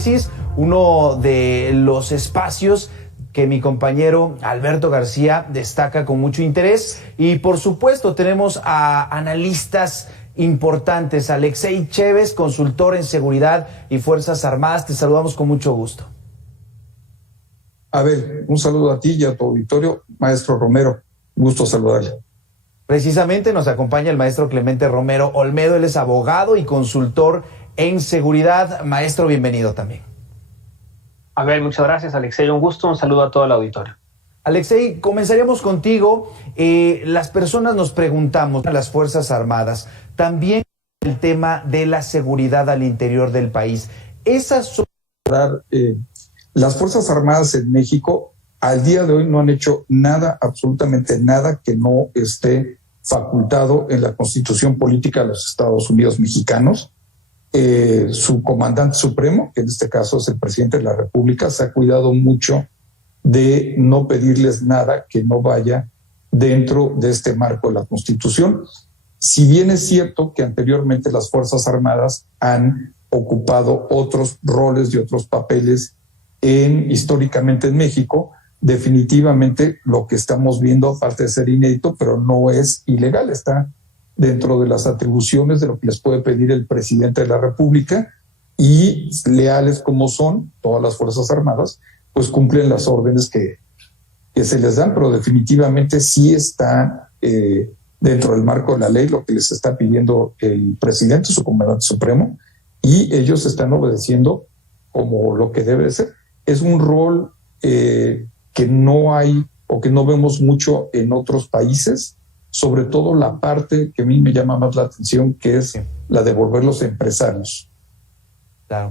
análisis, uno de los espacios que mi compañero Alberto García destaca con mucho interés. Y por supuesto tenemos a analistas importantes. Alexei Chévez, consultor en seguridad y Fuerzas Armadas. Te saludamos con mucho gusto. Abel, un saludo a ti y a tu auditorio. Maestro Romero, gusto saludarle. Precisamente nos acompaña el maestro Clemente Romero Olmedo. Él es abogado y consultor en seguridad. Maestro, bienvenido también. A ver, muchas gracias, Alexei. Un gusto, un saludo a todo el auditorio. Alexei, comenzaríamos contigo. Las personas nos preguntamos, las Fuerzas Armadas, también el tema de la seguridad al interior del país. Las Fuerzas Armadas en México al día de hoy no han hecho nada, absolutamente nada, que no esté facultado en la Constitución Política de los Estados Unidos Mexicanos. Su comandante supremo, que en este caso es el presidente de la República, se ha cuidado mucho de no pedirles nada que no vaya dentro de este marco de la Constitución. Si bien es cierto que anteriormente las Fuerzas Armadas han ocupado otros roles y otros papeles históricamente en México, definitivamente lo que estamos viendo, aparte de ser inédito, pero no es ilegal, está dentro de las atribuciones de lo que les puede pedir el presidente de la República, y leales como son todas las Fuerzas Armadas, pues cumplen las órdenes que se les dan, pero definitivamente sí está dentro del marco de la ley lo que les está pidiendo el presidente, su comandante supremo, y ellos están obedeciendo como lo que debe ser. Es un rol que no hay o que no vemos mucho en otros países, sobre todo la parte que a mí me llama más la atención, que es la de volver los empresarios. Claro.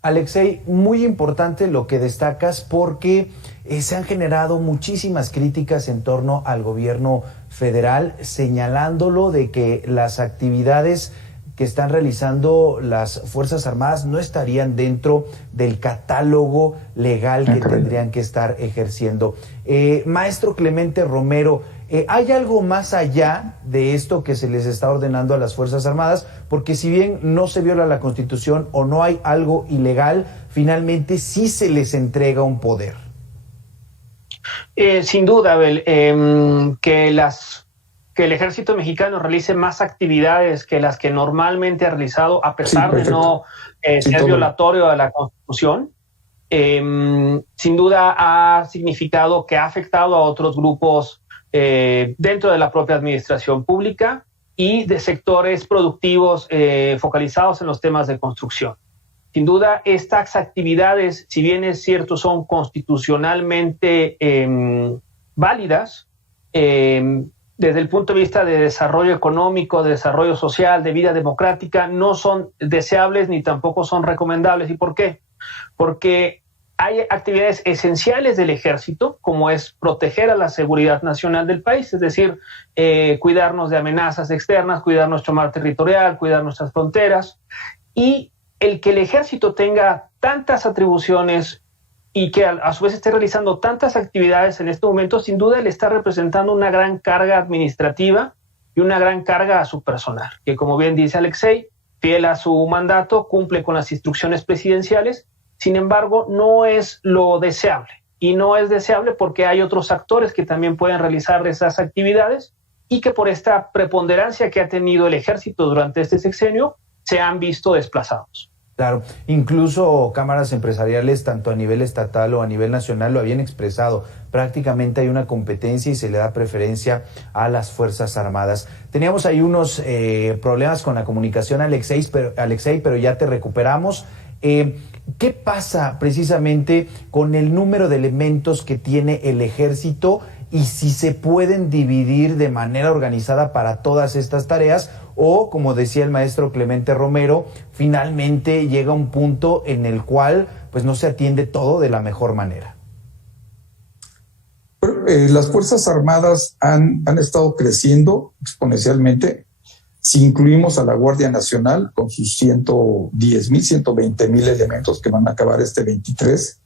Alexei, muy importante lo que destacas, porque se han generado muchísimas críticas en torno al gobierno federal, señalándolo de que las actividades que están realizando las Fuerzas Armadas no estarían dentro del catálogo legal que tendrían que estar ejerciendo. Maestro Clemente Romero, ¿hay algo más allá de esto que se les está ordenando a las Fuerzas Armadas? Porque si bien no se viola la Constitución o no hay algo ilegal, finalmente sí se les entrega un poder. Sin duda, Abel, que el ejército mexicano realice más actividades que las que normalmente ha realizado, a pesar de no ser violatorio a la Constitución, sin duda ha significado que ha afectado a otros grupos dentro de la propia administración pública y de sectores productivos focalizados en los temas de construcción. Sin duda, estas actividades, si bien es cierto, son constitucionalmente válidas, desde el punto de vista de desarrollo económico, de desarrollo social, de vida democrática, no son deseables ni tampoco son recomendables. ¿Y por qué? Porque hay actividades esenciales del ejército, como es proteger a la seguridad nacional del país, es decir, cuidarnos de amenazas externas, cuidar nuestro mar territorial, cuidar nuestras fronteras. Y el que el ejército tenga tantas atribuciones y que a su vez esté realizando tantas actividades en este momento, sin duda le está representando una gran carga administrativa y una gran carga a su personal, que, como bien dice Alexei, fiel a su mandato, cumple con las instrucciones presidenciales. Sin embargo, no es lo deseable, y no es deseable porque hay otros actores que también pueden realizar esas actividades y que por esta preponderancia que ha tenido el ejército durante este sexenio se han visto desplazados. Claro, incluso cámaras empresariales, tanto a nivel estatal o a nivel nacional, lo habían expresado. Prácticamente hay una competencia y se le da preferencia a las Fuerzas Armadas. Teníamos ahí unos problemas con la comunicación, Alexei, pero ya te recuperamos. ¿Qué pasa precisamente con el número de elementos que tiene el ejército y si se pueden dividir de manera organizada para todas estas tareas? O, como decía el maestro Clemente Romero, finalmente llega un punto en el cual pues no se atiende todo de la mejor manera. Las Fuerzas Armadas han estado creciendo exponencialmente. Si incluimos a la Guardia Nacional con sus 110,000, 120,000 elementos que van a acabar este 23,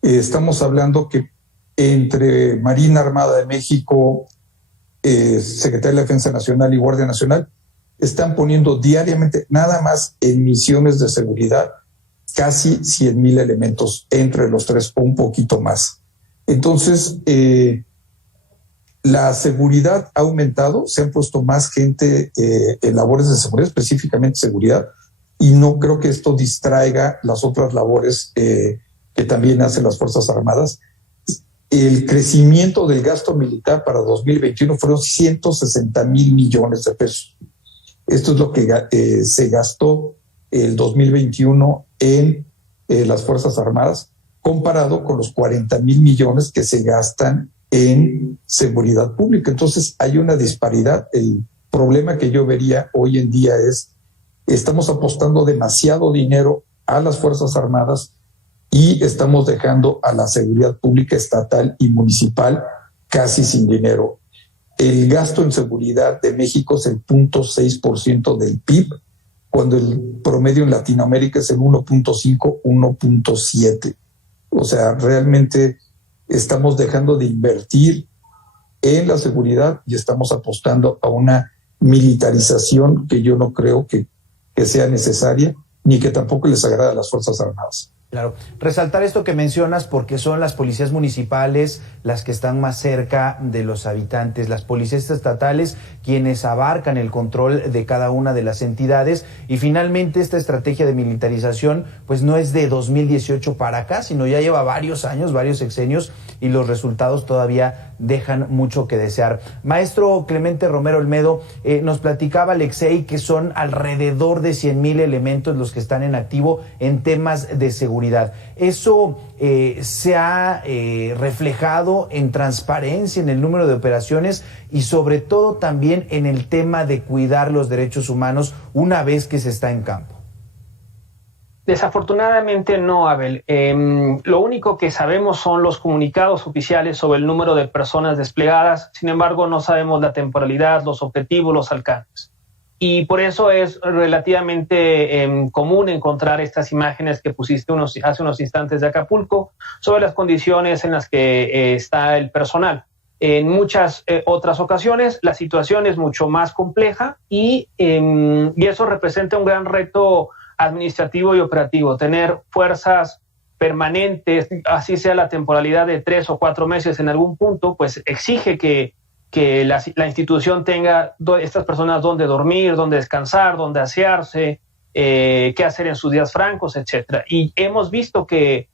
estamos hablando que entre Marina Armada de México, Secretaría de la Defensa Nacional y Guardia Nacional, están poniendo diariamente, nada más en misiones de seguridad, casi 100,000 elementos entre los tres o un poquito más. Entonces, la seguridad ha aumentado, se han puesto más gente en labores de seguridad, específicamente seguridad, y no creo que esto distraiga las otras labores que también hacen las Fuerzas Armadas. El crecimiento del gasto militar para 2021 fueron 160,000 millones de pesos. Esto es lo que se gastó el 2021 en las Fuerzas Armadas, comparado con los 40,000 millones que se gastan en seguridad pública. Entonces hay una disparidad. El problema que yo vería hoy en día es, estamos apostando demasiado dinero a las Fuerzas Armadas y estamos dejando a la seguridad pública estatal y municipal casi sin dinero. El gasto en seguridad de México es el 0.6% del PIB, cuando el promedio en Latinoamérica es el 1.5, 1.7. O sea, realmente estamos dejando de invertir en la seguridad y estamos apostando a una militarización que yo no creo que sea necesaria, ni que tampoco les agrada a las Fuerzas Armadas. Claro, resaltar esto que mencionas porque son las policías municipales las que están más cerca de los habitantes, las policías estatales quienes abarcan el control de cada una de las entidades, y finalmente esta estrategia de militarización pues no es de 2018 para acá, sino ya lleva varios años, varios sexenios, y los resultados todavía dejan mucho que desear. Maestro Clemente Romero Olmedo, nos platicaba Alexei que son alrededor de 100,000 elementos los que están en activo en temas de seguridad. ¿Eso se ha reflejado en transparencia en el número de operaciones y sobre todo también en el tema de cuidar los derechos humanos una vez que se está en campo? Desafortunadamente no, Abel. Lo único que sabemos son los comunicados oficiales sobre el número de personas desplegadas. Sin embargo, no sabemos la temporalidad, los objetivos, los alcances. Y por eso es relativamente común encontrar estas imágenes que pusiste hace unos instantes de Acapulco sobre las condiciones en las que está el personal. En muchas otras ocasiones la situación es mucho más compleja y eso representa un gran reto administrativo y operativo. Tener fuerzas permanentes, así sea la temporalidad de 3 o 4 meses en algún punto, pues exige que la institución tenga estas personas donde dormir, donde descansar, donde asearse, qué hacer en sus días francos, etcétera. Y hemos visto que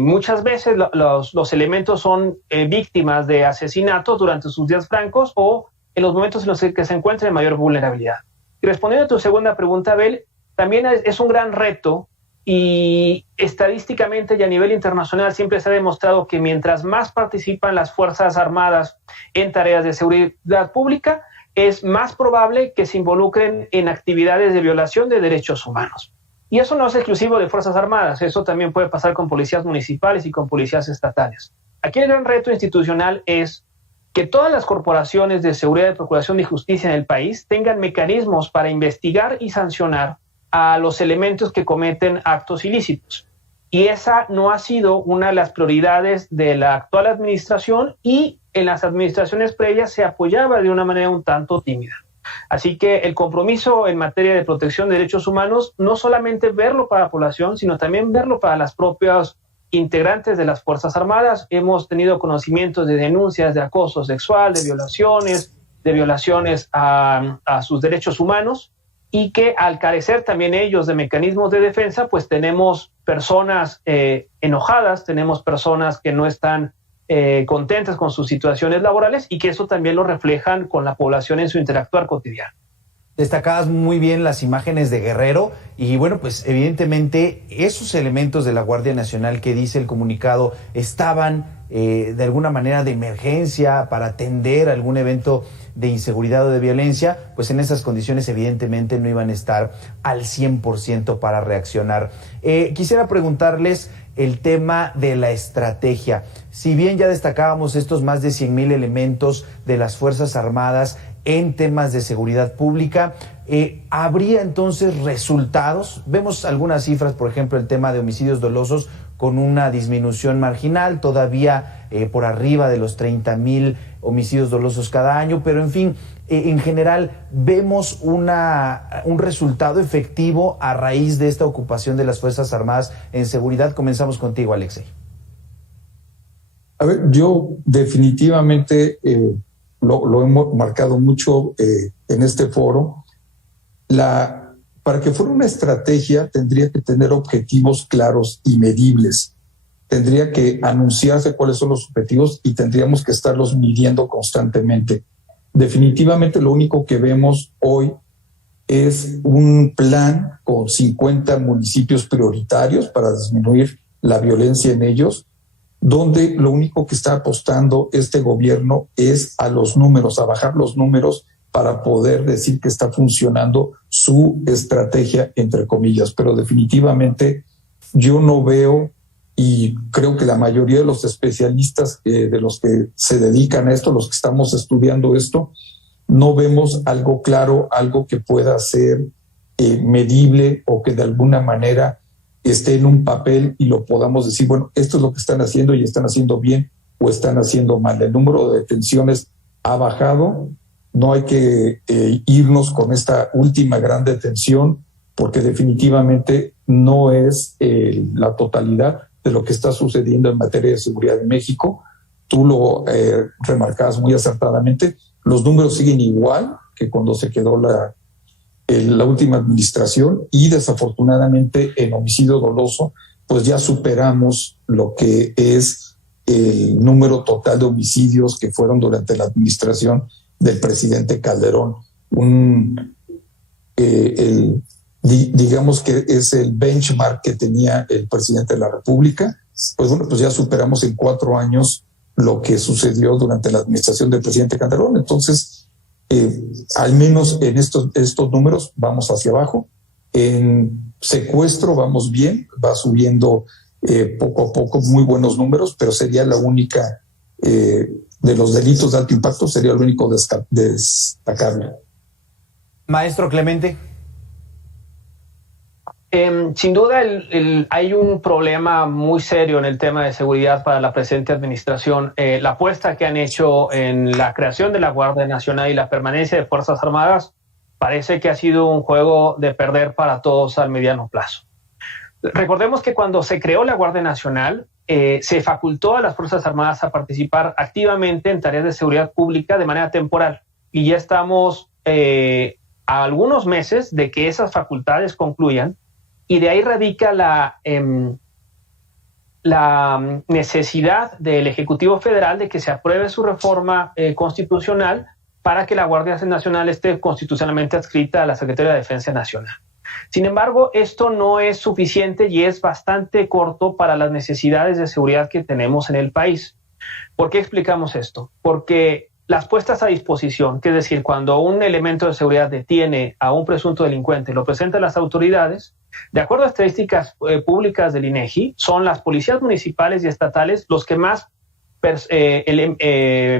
muchas veces los elementos son víctimas de asesinatos durante sus días francos o en los momentos en los que se encuentran en mayor vulnerabilidad. Y respondiendo a tu segunda pregunta, Abel, también es un gran reto, y estadísticamente y a nivel internacional siempre se ha demostrado que mientras más participan las Fuerzas Armadas en tareas de seguridad pública, es más probable que se involucren en actividades de violación de derechos humanos. Y eso no es exclusivo de Fuerzas Armadas, eso también puede pasar con policías municipales y con policías estatales. Aquí el gran reto institucional es que todas las corporaciones de seguridad y procuración de justicia en el país tengan mecanismos para investigar y sancionar a los elementos que cometen actos ilícitos. Y esa no ha sido una de las prioridades de la actual administración, y en las administraciones previas se apoyaba de una manera un tanto tímida. Así que el compromiso en materia de protección de derechos humanos, no solamente verlo para la población, sino también verlo para las propias integrantes de las Fuerzas Armadas. Hemos tenido conocimientos de denuncias de acoso sexual, de violaciones a sus derechos humanos, y que al carecer también ellos de mecanismos de defensa, pues tenemos personas enojadas, tenemos personas que no están contentas con sus situaciones laborales, y que eso también lo reflejan con la población en su interactuar cotidiano. Destacadas muy bien las imágenes de Guerrero, y bueno, pues evidentemente esos elementos de la Guardia Nacional que dice el comunicado estaban de alguna manera de emergencia para atender algún evento de inseguridad o de violencia, pues en esas condiciones evidentemente no iban a estar al 100% para reaccionar. Quisiera preguntarles el tema de la estrategia. Si bien ya destacábamos estos más de 100,000 elementos de las Fuerzas Armadas en temas de seguridad pública, ¿Habría entonces resultados? Vemos algunas cifras, por ejemplo, el tema de homicidios dolosos con una disminución marginal, todavía por arriba de los 30,000 homicidios dolosos cada año, pero en fin, en general vemos un resultado efectivo a raíz de esta ocupación de las Fuerzas Armadas en seguridad. Comenzamos contigo, Alexei. A ver, yo definitivamente lo hemos marcado mucho en este foro. Para que fuera una estrategia tendría que tener objetivos claros y medibles. Tendría que anunciarse cuáles son los objetivos y tendríamos que estarlos midiendo constantemente. Definitivamente lo único que vemos hoy es un plan con 50 municipios prioritarios para disminuir la violencia en ellos, donde lo único que está apostando este gobierno es a los números, a bajar los números para poder decir que está funcionando su estrategia, entre comillas. Pero definitivamente yo no veo, y creo que la mayoría de los especialistas de los que se dedican a esto, los que estamos estudiando esto, no vemos algo claro, algo que pueda ser medible o que de alguna manera esté en un papel y lo podamos decir, bueno, esto es lo que están haciendo y están haciendo bien o están haciendo mal. El número de detenciones ha bajado. No hay que irnos con esta última gran detención porque definitivamente no es la totalidad de lo que está sucediendo en materia de seguridad en México. Tú lo remarcabas muy acertadamente. Los números siguen igual que cuando se quedó la última administración y desafortunadamente en homicidio doloso pues ya superamos lo que es el número total de homicidios que fueron durante la administración del presidente Calderón. Digamos que es el benchmark que tenía el presidente de la República. Pues bueno, pues ya superamos en 4 años lo que sucedió durante la administración del presidente Calderón. Entonces, al menos en estos números vamos hacia abajo. En secuestro vamos bien, va subiendo poco a poco, muy buenos números, pero sería la única, de los delitos de alto impacto, sería lo único destacable. Maestro Clemente. Sin duda hay un problema muy serio en el tema de seguridad para la presente administración. La apuesta que han hecho en la creación de la Guardia Nacional y la permanencia de Fuerzas Armadas parece que ha sido un juego de perder para todos al mediano plazo. Recordemos que cuando se creó la Guardia Nacional, se facultó a las Fuerzas Armadas a participar activamente en tareas de seguridad pública de manera temporal. Y ya estamos a algunos meses de que esas facultades concluyan. Y de ahí radica la necesidad del Ejecutivo Federal de que se apruebe su reforma constitucional para que la Guardia Nacional esté constitucionalmente adscrita a la Secretaría de Defensa Nacional. Sin embargo, esto no es suficiente y es bastante corto para las necesidades de seguridad que tenemos en el país. ¿Por qué explicamos esto? Porque las puestas a disposición, que es decir, cuando un elemento de seguridad detiene a un presunto delincuente y lo presenta a las autoridades, de acuerdo a estadísticas públicas del INEGI, son las policías municipales y estatales los que más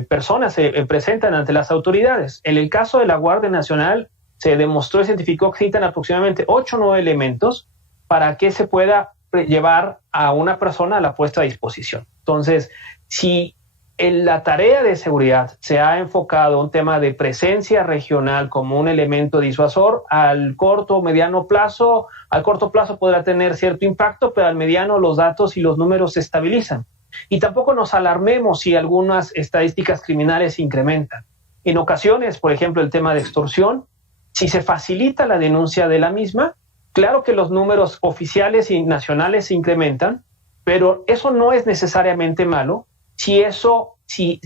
personas se presentan ante las autoridades. En el caso de la Guardia Nacional, se demostró y cientificó que necesitan aproximadamente 8 o 9 elementos para que se pueda llevar a una persona a la puesta a disposición. Entonces, si en la tarea de seguridad se ha enfocado un tema de presencia regional como un elemento disuasor, al corto o mediano plazo, al corto plazo podrá tener cierto impacto, pero al mediano los datos y los números se estabilizan. Y tampoco nos alarmemos si algunas estadísticas criminales se incrementan. En ocasiones, por ejemplo, el tema de extorsión, si se facilita la denuncia de la misma, claro que los números oficiales y nacionales se incrementan, pero eso no es necesariamente malo si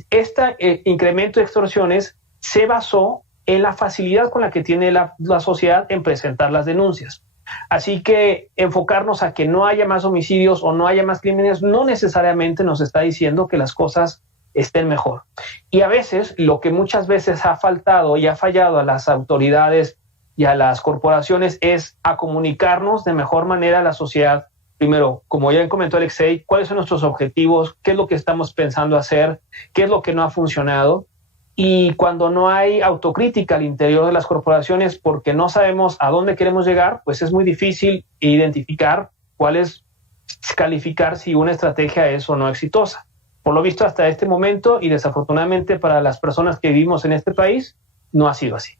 este incremento de extorsiones se basó en la facilidad con la que tiene la sociedad en presentar las denuncias. Así que enfocarnos a que no haya más homicidios o no haya más crímenes no necesariamente nos está diciendo que las cosas estén mejor. Y a veces, lo que muchas veces ha faltado y ha fallado a las autoridades y a las corporaciones es a comunicarnos de mejor manera a la sociedad. Primero, como ya comentó Alexei, cuáles son nuestros objetivos, qué es lo que estamos pensando hacer, qué es lo que no ha funcionado Y cuando no hay autocrítica al interior de las corporaciones porque no sabemos a dónde queremos llegar, pues es muy difícil identificar cuál es, calificar si una estrategia es o no exitosa. Por lo visto hasta este momento, y desafortunadamente para las personas que vivimos en este país, no ha sido así.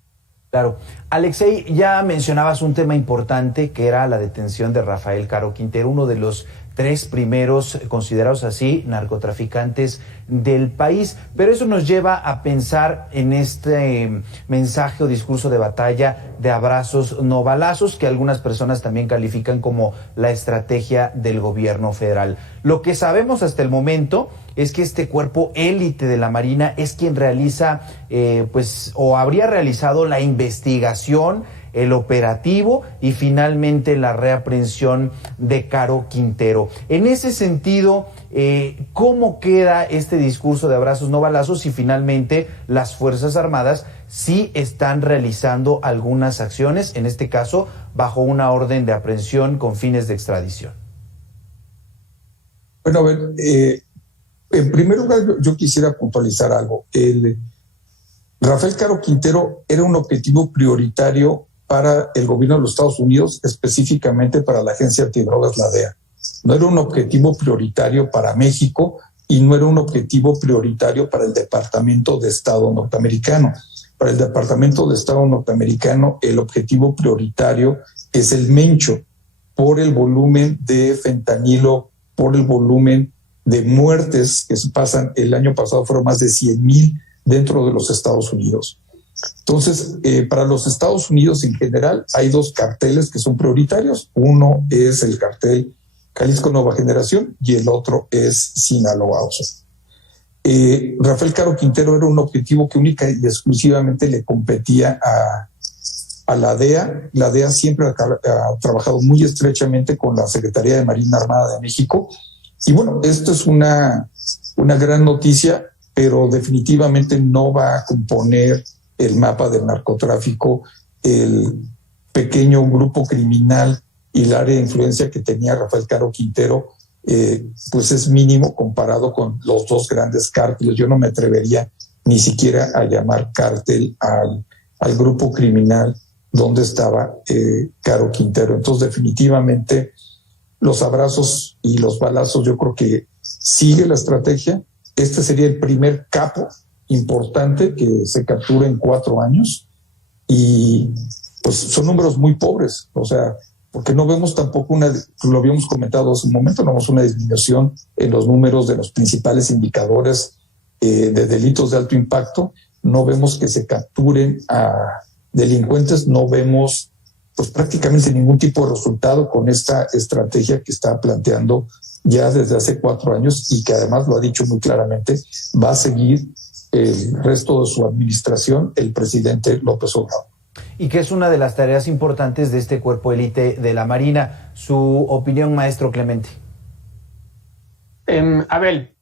Claro. Alexei, ya mencionabas un tema importante que era la detención de Rafael Caro Quintero, uno de los 3 primeros, considerados así, narcotraficantes del país. Pero eso nos lleva a pensar en este mensaje o discurso de batalla de abrazos no balazos, que algunas personas también califican como la estrategia del gobierno federal. Lo que sabemos hasta el momento es que este cuerpo élite de la Marina es quien realiza, o habría realizado la investigación, el operativo y finalmente la reaprehensión de Caro Quintero. En ese sentido, ¿cómo queda este discurso de abrazos no balazos si finalmente las Fuerzas Armadas sí están realizando algunas acciones, en este caso bajo una orden de aprehensión con fines de extradición? Bueno, a ver, en primer lugar yo quisiera puntualizar algo. Rafael Caro Quintero era un objetivo prioritario para el gobierno de los Estados Unidos, específicamente para la agencia antidrogas, la DEA. No era un objetivo prioritario para México y no era un objetivo prioritario para el Departamento de Estado norteamericano. Para el Departamento de Estado norteamericano, el objetivo prioritario es el Mencho, por el volumen de fentanilo, por el volumen de muertes que se pasan. El año pasado fueron más de 100,000 dentro de los Estados Unidos. Entonces, para los Estados Unidos en general hay 2 carteles que son prioritarios. Uno es el cartel Jalisco Nueva Generación y el otro es Sinaloa. Rafael Caro Quintero era un objetivo que única y exclusivamente le competía a la DEA. La DEA siempre ha trabajado muy estrechamente con la Secretaría de Marina Armada de México. Y bueno, esto es una gran noticia, pero definitivamente no va a componer el mapa del narcotráfico. El pequeño grupo criminal y el área de influencia que tenía Rafael Caro Quintero, pues es mínimo comparado con los 2 grandes cárteles. Yo no me atrevería ni siquiera a llamar cártel al grupo criminal donde estaba Caro Quintero. Entonces, definitivamente, los abrazos y los balazos, yo creo que sigue la estrategia. Este sería el primer capo importante que se captura en 4 años y pues son números muy pobres, o sea, porque no vemos tampoco lo habíamos comentado hace un momento, no vemos una disminución en los números de los principales indicadores de delitos de alto impacto, no vemos que se capturen a delincuentes, no vemos pues prácticamente ningún tipo de resultado con esta estrategia que está planteando ya desde hace 4 años y que además lo ha dicho muy claramente, va a seguir el resto de su administración el presidente López Obrador. Y que es una de las tareas importantes de este cuerpo élite de la Marina. Su opinión, maestro Clemente. Abel,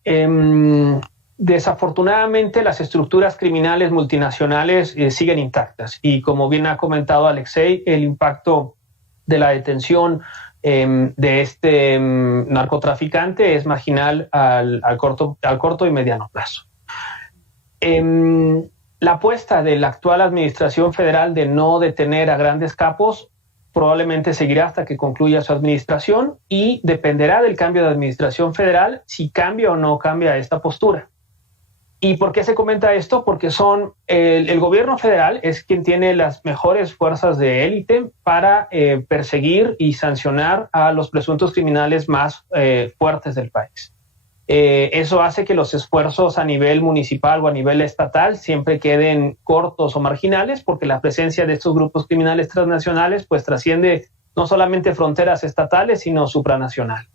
desafortunadamente las estructuras criminales multinacionales siguen intactas y como bien ha comentado Alexei, el impacto de la detención de este narcotraficante es marginal al corto y mediano plazo. La apuesta de la actual administración federal de no detener a grandes capos probablemente seguirá hasta que concluya su administración y dependerá del cambio de administración federal si cambia o no cambia esta postura. ¿Y por qué se comenta esto? Porque el gobierno federal es quien tiene las mejores fuerzas de élite para perseguir y sancionar a los presuntos criminales más fuertes del país. Eso hace que los esfuerzos a nivel municipal o a nivel estatal siempre queden cortos o marginales porque la presencia de estos grupos criminales transnacionales pues trasciende no solamente fronteras estatales sino supranacional.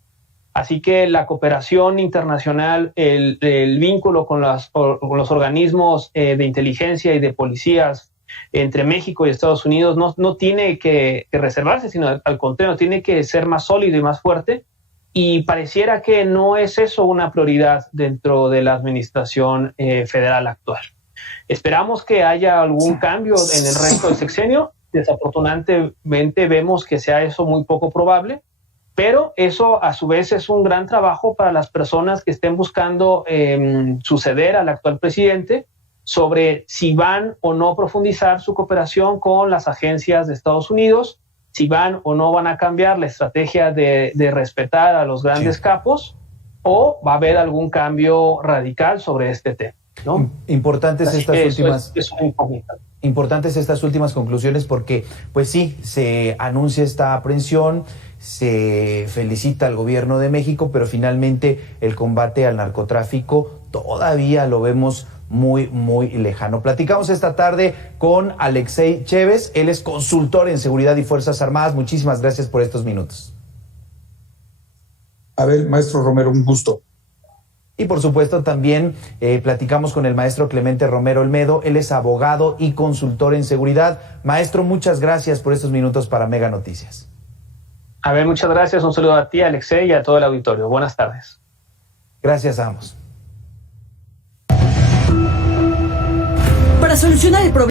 Así que la cooperación internacional, el vínculo con los organismos de inteligencia y de policías entre México y Estados Unidos no tiene que reservarse, sino al contrario, tiene que ser más sólido y más fuerte. Y pareciera que no es eso una prioridad dentro de la administración federal actual. Esperamos que haya algún cambio en el resto del sexenio. Desafortunadamente vemos que sea eso muy poco probable, pero eso a su vez es un gran trabajo para las personas que estén buscando suceder al actual presidente sobre si van o no profundizar su cooperación con las agencias de Estados Unidos, si van o no van a cambiar la estrategia de respetar a los grandes capos, o va a haber algún cambio radical sobre este tema, ¿no? Importantes estas últimas conclusiones, porque pues sí, se anuncia esta aprehensión, se felicita al gobierno de México, pero finalmente el combate al narcotráfico todavía lo vemos muy, muy lejano. Platicamos esta tarde con Alexei Chévez, él es consultor en seguridad y Fuerzas Armadas. Muchísimas gracias por estos minutos. A ver, maestro Romero, un gusto. Y por supuesto también platicamos con el maestro Clemente Romero Olmedo, él es abogado y consultor en seguridad. Maestro, muchas gracias por estos minutos para Mega Noticias. A ver, muchas gracias, un saludo a ti, Alexei, y a todo el auditorio. Buenas tardes. Gracias a ambos. Para solucionar el problema